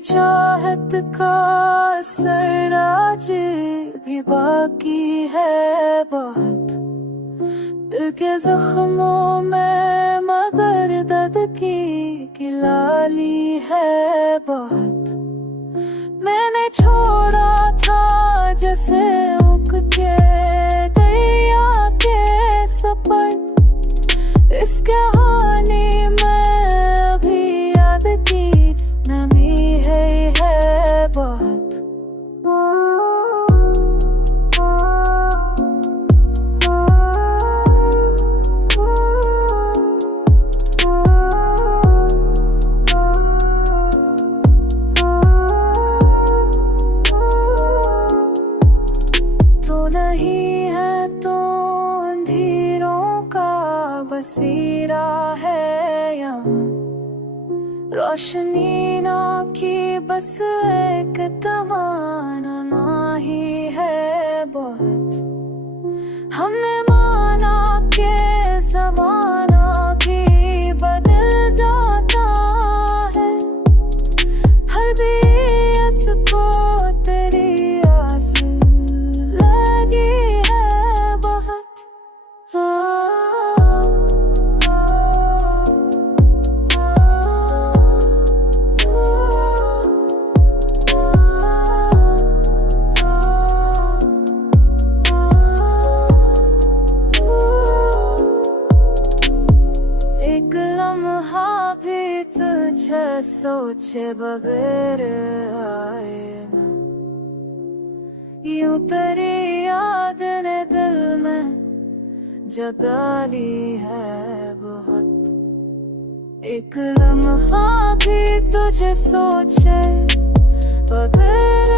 चाहत का असर आज भी बाकी है बहुत, दिल के जख्मों में मगर दर्द की लाली है बहुत। मैंने छोड़ा था जैसे उग के दरिया के सपर, इस कहानी में अभी याद की नमी है बहुत। तो नहीं है तो अंधेरों का बसेरा है यहाँ, रोशनी ना की बस एक तमन्ना ही है बहुत। हमने माना के ज़माना भी बदल जाता है, हर भी इसको तेरी आस लगी है बहुत। एक लम्हा भी तुझे सोचे बगैर आए ना, यूं तेरी याद ने दिल में जगा ली है बहुत। एक लम्हा भी तुझे सोचे बगैर